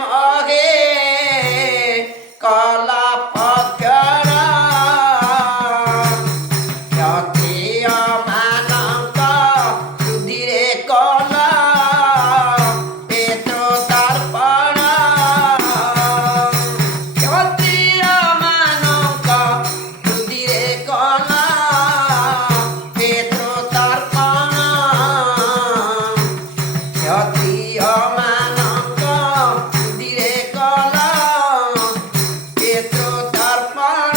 মহে কলা পকর ক্ষত্রিয় ମାନଙ୍କ ରୁଧିରେ କଲ ପିତୃ ତର୍ପଣ କ୍ଷତ୍ରିୟ ମାନଙ୍କ ରୁଧିରେ କଲ ପିତୃ ତର୍ପଣ କ୍ଷତ୍ରିୟ ମାନଙ୍କ ରୁଧିରେ କଲ ପିତୃ ତର୍ପଣ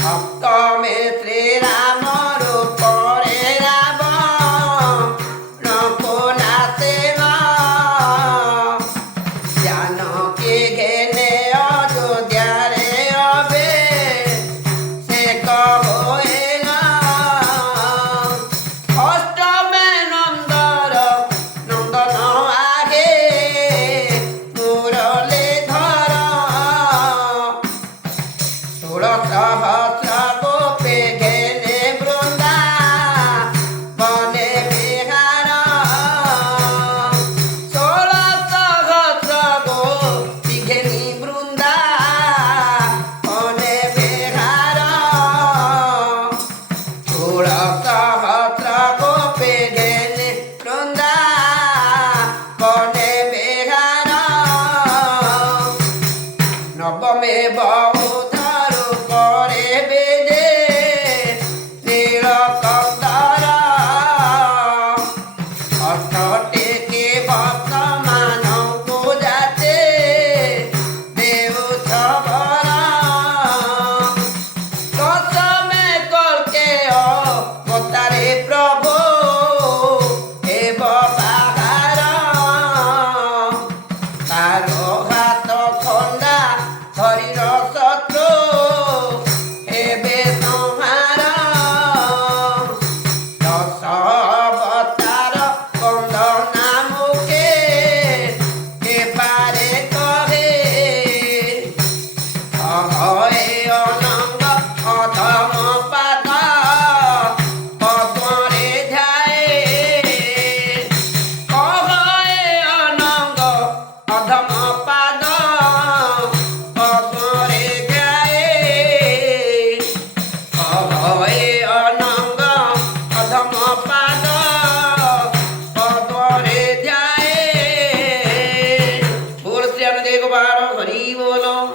ସପ୍ତମେ ଶ୍ରୀରାମ ରୂପରେ ରାବଣକୁ ନାଶିବ ଜାନକୀ ଘେନେ ଅଯୋଧ୍ୟାରେ ଅଭିଷେକ ହୋଇଲା ଅଷ୍ଟମେ ନନ୍ଦନ ଆଗେ ମୁରଲୀଧର ଷୋଳ ସହସ୍ର ଗୋପୀ ଘେନେ ବୃନ୍ଦାବନେ ବିହାର ଷୋଳ ସହସ୍ର ଗୋପୀ ଘେନି ବୃନ୍ଦାବନେ ବିହାର ଷୋଳ ସହସ୍ର ଗୋପୀ ଘେନି ବୃନ୍ଦାବନେ ବିହାର ନବମେ ବଉଧରୁ ପରେ ବେଦେ ନୀଳକଣ୍ଠର ଅଠଟିକି ବର୍ତ୍ତମାନଙ୍କୁ ଜାତେ ଦେଉଥବର ଦଶମେ କଳ୍କେୟ ଅବତାରେ ପ୍ରଭୁ ହେବ ବାହାର ତାର ହାତ ଖଣ୍ଡା ଧରିର ଶତ୍ରୁ ହେବେ ସଂହାର ଦଶ ଅବତାର ବନ୍ଦନା ମୁଖେ ହେବାରେ କହେ ଅହେ ଅନଙ୍ଗ ଅଧମ ପାଦ ପଦ୍ମରେ ଧ୍ୟାଏ ଅହେ ଅନଙ୍ଗ ଅଧମ ପାଦ ପଦ୍ମରେ ଧ୍ୟାଏ ଅହେ